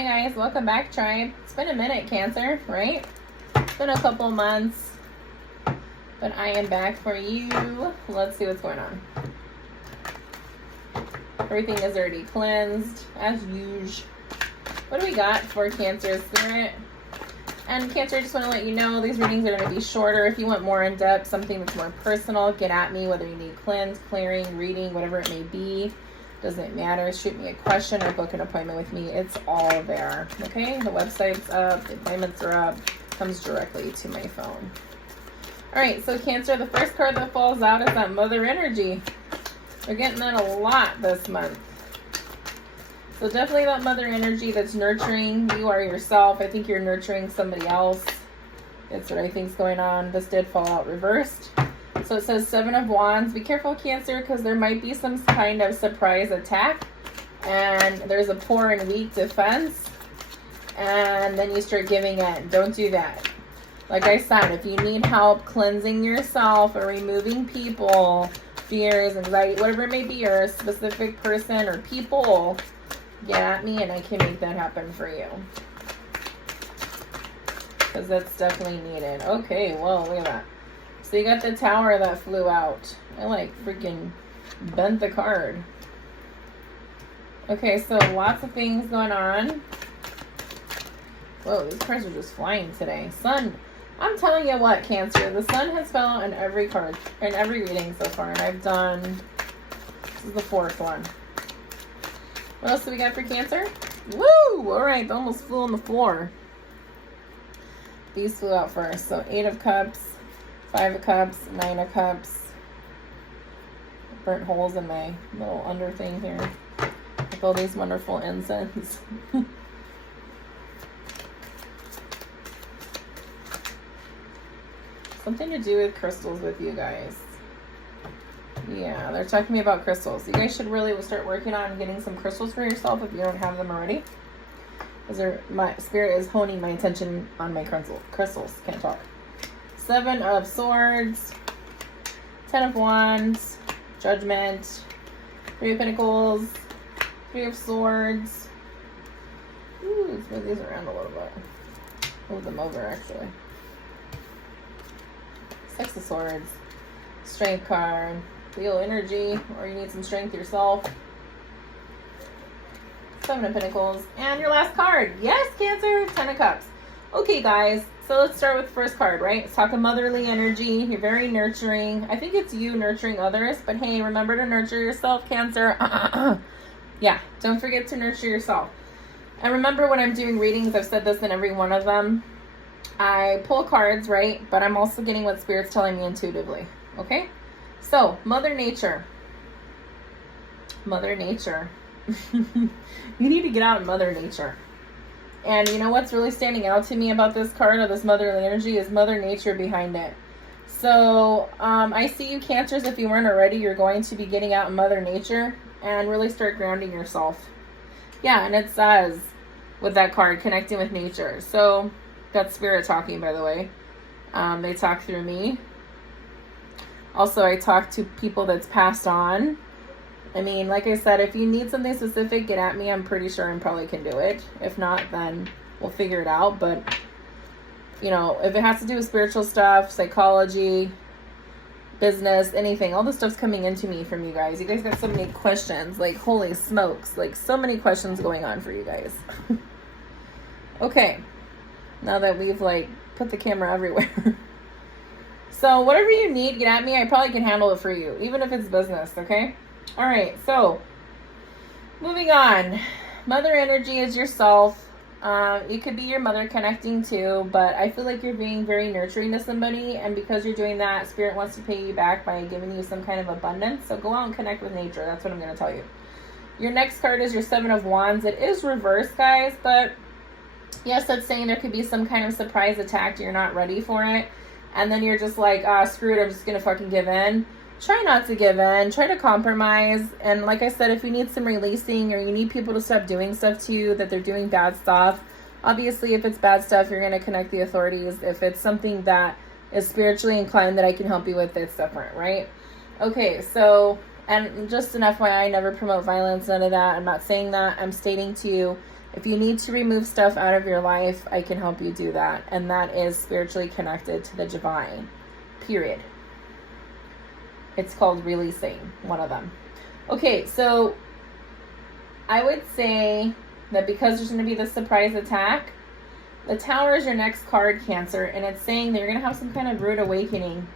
Hi guys, welcome back, tribe. It's been a minute, Cancer, right? It's been a couple months, but I am back for you. Let's see what's going on. Everything is already cleansed, as usual. What do we got for Cancer Spirit? And Cancer, I just want to let you know these readings are going to be shorter. If you want more in-depth, something that's more personal, get at me, whether you need cleanse, clearing, reading, whatever it may be. Doesn't matter. Shoot me a question or book an appointment with me. It's all there. Okay? The website's up. The appointments are up. Comes directly to my phone. All right. So Cancer, the first card that falls out is that Mother Energy. We're getting that a lot this month. So definitely that Mother Energy that's nurturing. You are yourself. I think you're nurturing somebody else. That's what I think is going on. This did fall out reversed. So it says 7 of Wands. Be careful, Cancer, because there might be some kind of surprise attack. And there's a poor and weak defense. And then you start giving in. Don't do that. Like I said, if you need help cleansing yourself or removing people, fears, anxiety, whatever it may be, or a specific person or people, get at me and I can make that happen for you. Because that's definitely needed. Okay, well, look at that. So you got the Tower that flew out. I like freaking bent the card. Okay, so lots of things going on. Whoa, these cards are just flying today. Sun. I'm telling you what, Cancer. The sun has fell out in every card, in every reading so far. And I've done, this is the 4th one. What else do we got for Cancer? Woo! All right, they almost flew on the floor. These flew out first. So 8 of Cups. 5 of Cups, 9 of Cups. Burnt holes in my little under thing here with all these wonderful incense. Something to do with crystals with you guys. Yeah, they're talking to me about crystals. You guys should really start working on getting some crystals for yourself if you don't have them already. Because my spirit is honing my attention on my crystals. Can't talk. 7 of Swords, 10 of Wands, Judgment, 3 of Pentacles, 3 of Swords. Ooh, let's move these around a little bit. Move them over, actually. 6 of Swords, Strength card, Feel energy, or you need some strength yourself. 7 of Pentacles, and your last card. Yes, Cancer, 10 of Cups. Okay, guys. So let's start with the first card, right? It's talking motherly energy. You're very nurturing. I think it's you nurturing others, but hey, remember to nurture yourself, Cancer. Yeah, don't forget to nurture yourself. And remember when I'm doing readings, I've said this in every one of them. I pull cards, right? But I'm also getting what Spirit's telling me intuitively, okay? So, Mother Nature. Mother Nature. You need to get out of Mother Nature. And you know what's really standing out to me about this card, or this motherly energy, is Mother Nature behind it. So, I see you, Cancers, if you weren't already, you're going to be getting out in Mother Nature and really start grounding yourself. Yeah, and it says, with that card, connecting with nature. So, that's Spirit talking, by the way. They talk through me. Also, I talk to people that's passed on. I mean, like I said, if you need something specific, get at me. I'm pretty sure I probably can do it. If not, then we'll figure it out. But, you know, if it has to do with spiritual stuff, psychology, business, anything, all this stuff's coming into me from you guys. You guys got so many questions. Like, holy smokes. Like, so many questions going on for you guys. Okay. Now that we've, like, put the camera everywhere. So, whatever you need, get at me. I probably can handle it for you. Even if it's business, okay? All right, so moving on. Mother energy is yourself. It could be your mother connecting too, but I feel like you're being very nurturing to somebody, and because you're doing that, Spirit wants to pay you back by giving you some kind of abundance. So go out and connect with nature. That's what I'm going to tell you. Your next card is your 7 of Wands. It is reversed, guys, but yes, that's saying there could be some kind of surprise attack. You're not ready for it, and then you're just like, screw it, I'm just going to fucking give in. Try not to give in. Try to compromise. And like I said, if you need some releasing, or you need people to stop doing stuff to you, that they're doing bad stuff, obviously if it's bad stuff, you're going to connect the authorities. If it's something that is spiritually inclined that I can help you with, it's different, right? Okay, so, and just an FYI, I never promote violence, none of that. I'm not saying that. I'm stating to you If you need to remove stuff out of your life, I can help you do that. And that is spiritually connected to the divine. Period. It's called releasing, one of them. Okay, so I would say that because there's going to be the surprise attack, the Tower is your next card, Cancer, and it's saying that you're going to have some kind of rude awakening,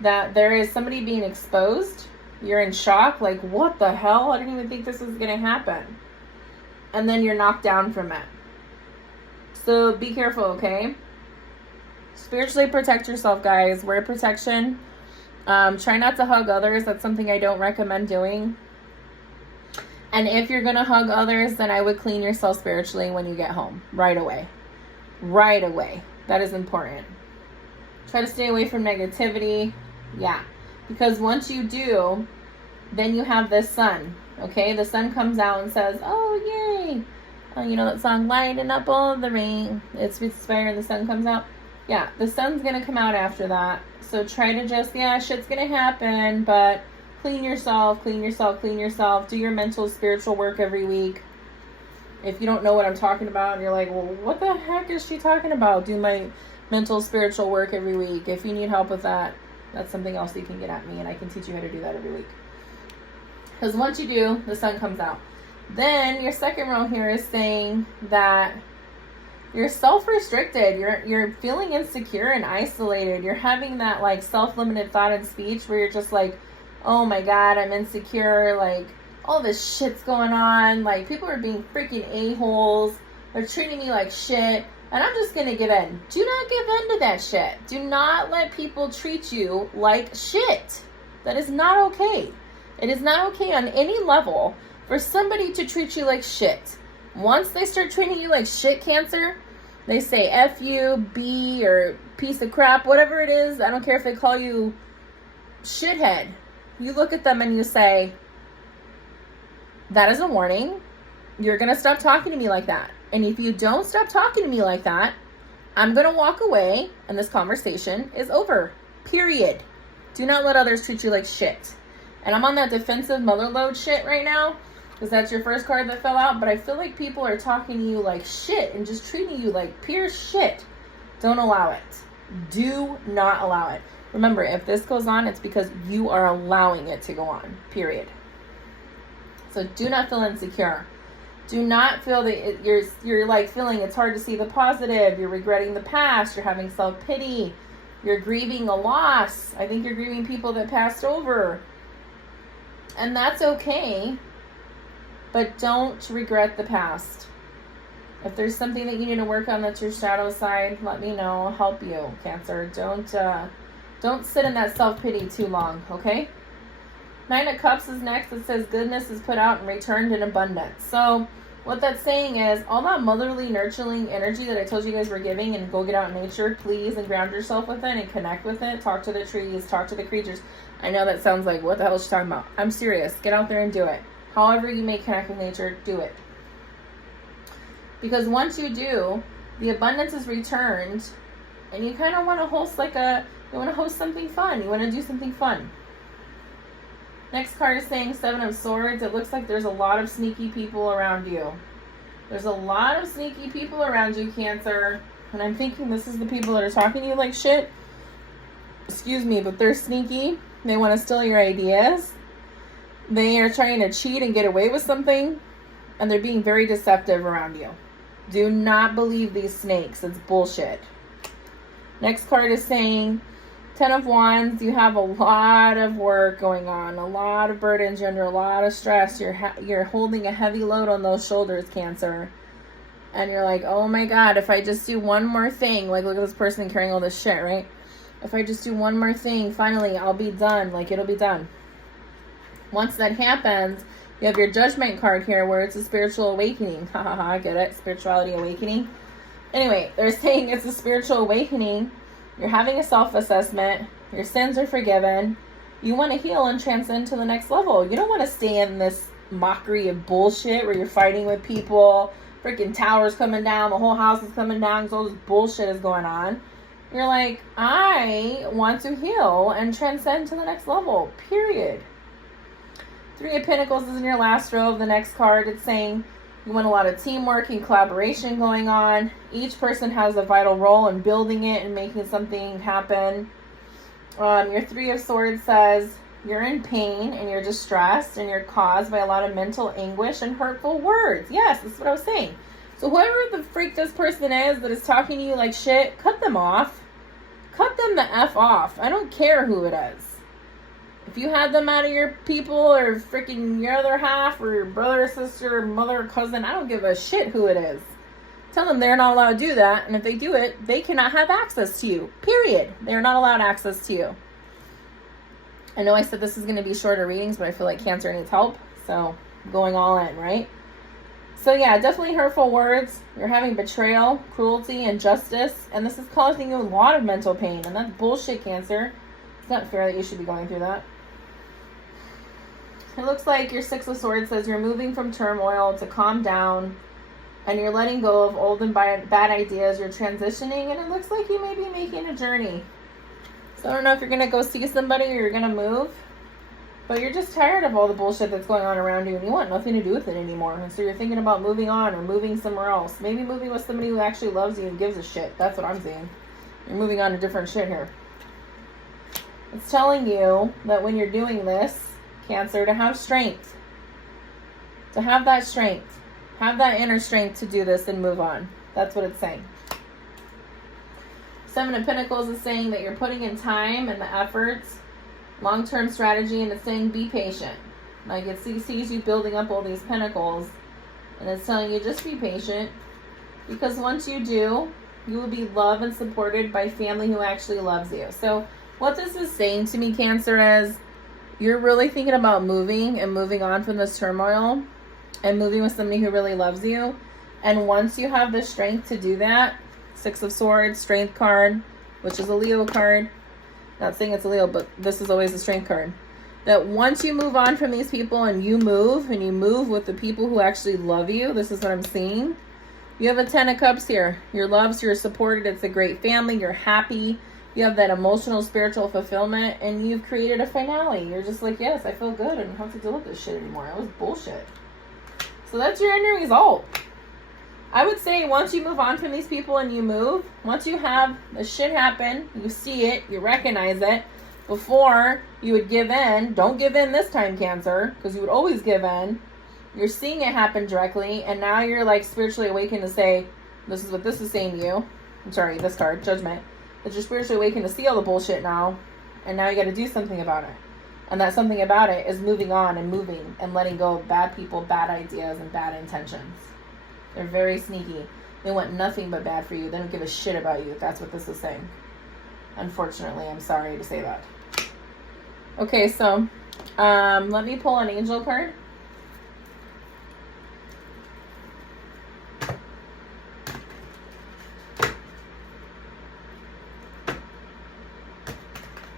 that there is somebody being exposed. You're in shock, like, what the hell? I didn't even think this was going to happen. And then you're knocked down from it. So be careful, okay? Spiritually protect yourself, guys. Wear protection. Try not to hug others. That's something I don't recommend doing. And if you're going to hug others, then I would clean yourself spiritually when you get home. Right away. Right away. That is important. Try to stay away from negativity. Yeah. Because once you do, then you have this sun. Okay? The sun comes out and says, oh, yay. You know that song, Lighting Up All the Rain. It's fire and the sun comes out. Yeah, the sun's going to come out after that. So try to just, yeah, shit's going to happen, but clean yourself, clean yourself, clean yourself. Do your mental, spiritual work every week. If you don't know what I'm talking about and you're like, well, what the heck is she talking about? Do my mental, spiritual work every week. If you need help with that, that's something else you can get at me, and I can teach you how to do that every week. Because once you do, the sun comes out. Then your second row here is saying that you're self-restricted. You're feeling insecure and isolated. You're having that like self-limited thought and speech where you're just like, oh my God, I'm insecure. Like all this shit's going on. Like people are being freaking a-holes. They're treating me like shit. And I'm just going to give in. Do not give in to that shit. Do not let people treat you like shit. That is not okay. It is not okay on any level for somebody to treat you like shit. Once they start treating you like shit, Cancer, they say F you, B, or piece of crap, whatever it is. I don't care if they call you shithead. You look at them and you say, that is a warning. You're going to stop talking to me like that. And if you don't stop talking to me like that, I'm going to walk away and this conversation is over. Period. Do not let others treat you like shit. And I'm on that defensive mother load shit right now because that's your first card that fell out. But I feel like people are talking to you like shit and just treating you like pure shit. Don't allow it. Do not allow it. Remember, if this goes on, it's because you are allowing it to go on. Period. So do not feel insecure. Do not feel that you're like feeling it's hard to see the positive. You're regretting the past. You're having self-pity. You're grieving a loss. I think you're grieving people that passed over. And that's okay. But don't regret the past. If there's something that you need to work on that's your shadow side, let me know. I'll help you, Cancer. Don't sit in that self-pity too long, okay? Nine of Cups is next. It says goodness is put out and returned in abundance. So what that's saying is all that motherly, nurturing energy that I told you guys were giving, and go get out in nature, please, and ground yourself with it and connect with it. Talk to the trees, talk to the creatures. I know that sounds like, what the hell is she talking about? I'm serious. Get out there and do it. However you may connect with nature, do it. Because once you do, the abundance is returned, and you kind of want to host you want to host something fun. You want to do something fun. Next card is saying Seven of Swords. It looks like there's a lot of sneaky people around you. There's a lot of sneaky people around you, Cancer. And I'm thinking this is the people that are talking to you like shit. Excuse me, but they're sneaky. They want to steal your ideas. They are trying to cheat and get away with something. And they're being very deceptive around you. Do not believe these snakes. It's bullshit. Next card is saying Ten of Wands. You have a lot of work going on, a lot of burdens, you're under a lot of stress. You're holding a heavy load on those shoulders, Cancer. And you're like, oh my God, if I just do one more thing, like look at this person carrying all this shit, right? If I just do one more thing, finally I'll be done. Like it'll be done. Once that happens, you have your Judgment card here where it's a spiritual awakening. Ha ha ha, get it? Spirituality awakening. Anyway, they're saying it's a spiritual awakening. You're having a self-assessment. Your sins are forgiven. You want to heal and transcend to the next level. You don't want to stay in this mockery of bullshit where you're fighting with people. Freaking towers coming down. The whole house is coming down because all this bullshit is going on. You're like, I want to heal and transcend to the next level. Period. Three of Pentacles is in your last row of the next card. It's saying You want a lot of teamwork and collaboration going on. Each person has a vital role in building it and making something happen. Your Three of Swords says you're in pain and you're distressed and you're caused by a lot of mental anguish and hurtful words. Yes, that's what I was saying. So whoever the freak this person is that is talking to you like shit, cut them off. Cut them the F off. I don't care who it is. If you had them out of your people or freaking your other half or your brother or sister or mother or cousin, I don't give a shit who it is. Tell them they're not allowed to do that. And if they do it, they cannot have access to you. Period. They're not allowed access to you. I know I said this is going to be shorter readings, but I feel like Cancer needs help. So I'm going all in, right? So yeah, definitely hurtful words. You're having betrayal, cruelty, injustice. And this is causing you a lot of mental pain. And that's bullshit, Cancer. It's not fair that you should be going through that. It looks like your Six of Swords says you're moving from turmoil to calm down and you're letting go of old and bad ideas. You're transitioning and it looks like you may be making a journey. So I don't know if you're going to go see somebody or you're going to move, but you're just tired of all the bullshit that's going on around you and you want nothing to do with it anymore. And so you're thinking about moving on or moving somewhere else. Maybe moving with somebody who actually loves you and gives a shit. That's what I'm seeing. You're moving on to different shit here. It's telling you that when you're doing this, Cancer, to have strength. To have that strength. Have that inner strength to do this and move on. That's what it's saying. Seven of Pentacles is saying that you're putting in time and the efforts, long-term strategy, and it's saying be patient. Like it sees you building up all these pentacles, and it's telling you just be patient, because once you do, you will be loved and supported by family who actually loves you. So what this is saying to me, Cancer, is you're really thinking about moving and moving on from this turmoil and moving with somebody who really loves you. And once you have the strength to do that, Six of Swords, Strength card, which is a Leo card. Not saying it's a Leo, but this is always a Strength card. That once you move on from these people and you move with the people who actually love you, this is what I'm seeing. You have a Ten of Cups here. You're loved, you're supported, it's a great family, you're happy. You have that emotional, spiritual fulfillment, and you've created a finale. You're just like, yes, I feel good. I don't have to deal with this shit anymore. It was bullshit. So that's your end result. I would say once you move on from these people and you move, once you have the shit happen, you see it, you recognize it, before you would give in. Don't give in this time, Cancer, because you would always give in. You're seeing it happen directly, and now you're like spiritually awakened to say, this is what this is saying to you. I'm sorry, this card, Judgment. That you're spiritually awakened to see all the bullshit now, and now you got to do something about it. And that something about it is moving on and moving and letting go of bad people, bad ideas, and bad intentions. They're very sneaky. They want nothing but bad for you. They don't give a shit about you. That's what this is saying. Unfortunately, I'm sorry to say that. Okay, so let me pull an angel card.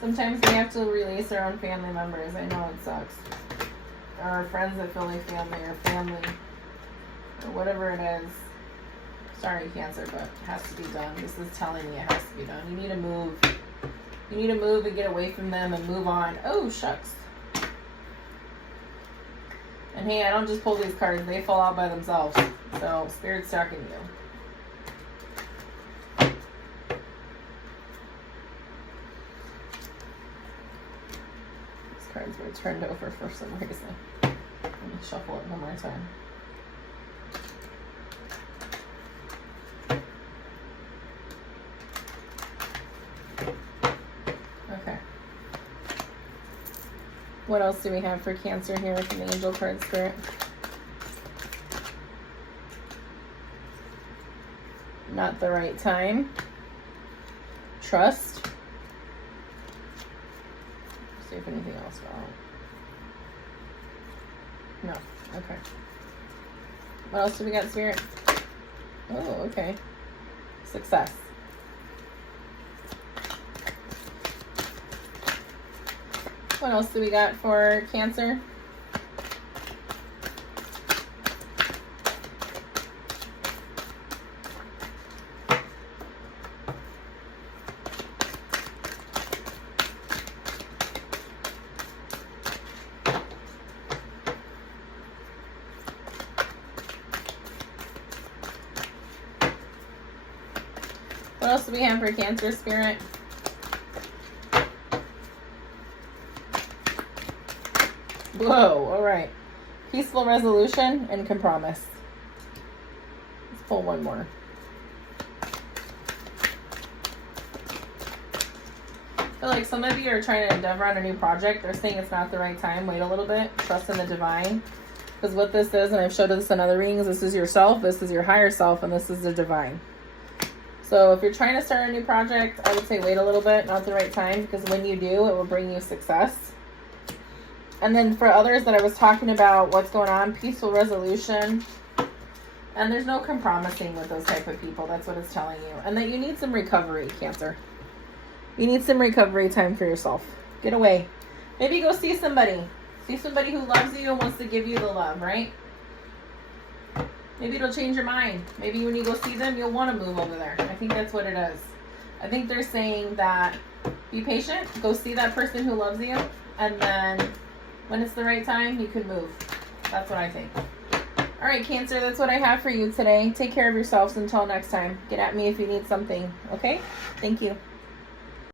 Sometimes they have to release their own family members. I know it sucks. Or friends that feel like family, or family, or whatever it is. Sorry, Cancer, but it has to be done. This is telling me it has to be done. You need to move. You need to move and get away from them and move on. Oh, shucks. And hey, I don't just pull these cards. They fall out by themselves. So, Spirit's talking to you. Cards were turned over for some reason. Let me shuffle it one more time. Okay. What else do we have for Cancer here with the angel card, Spirit? Not the right time. Trust. See if anything else fell out. No. Okay. What else do we got, Spirit? Oh, okay. Success. What else do we got for Cancer? else do we have for Cancer Spirit? Whoa, all right. Peaceful resolution and compromise. Let's pull one more. I feel like some of you are trying to endeavor on a new project. They're saying it's not the right time. Wait a little bit. Trust in the divine. Because what this is, and I've showed this in other readings, this is yourself, this is your higher self, and this is the divine. So if you're trying to start a new project, I would say wait a little bit, not the right time, because when you do, it will bring you success. And then for others that I was talking about, what's going on, peaceful resolution. And there's no compromising with those type of people. That's what it's telling you. And that you need some recovery, Cancer. You need some recovery time for yourself. Get away. Maybe go see somebody. See somebody who loves you and wants to give you the love, right? Maybe it'll change your mind. Maybe when you go see them, you'll want to move over there. I think that's what it is. I think they're saying that be patient, go see that person who loves you, and then when it's the right time, you can move. That's what I think. All right, Cancer, that's what I have for you today. Take care of yourselves until next time. Get at me if you need something, okay? Thank you.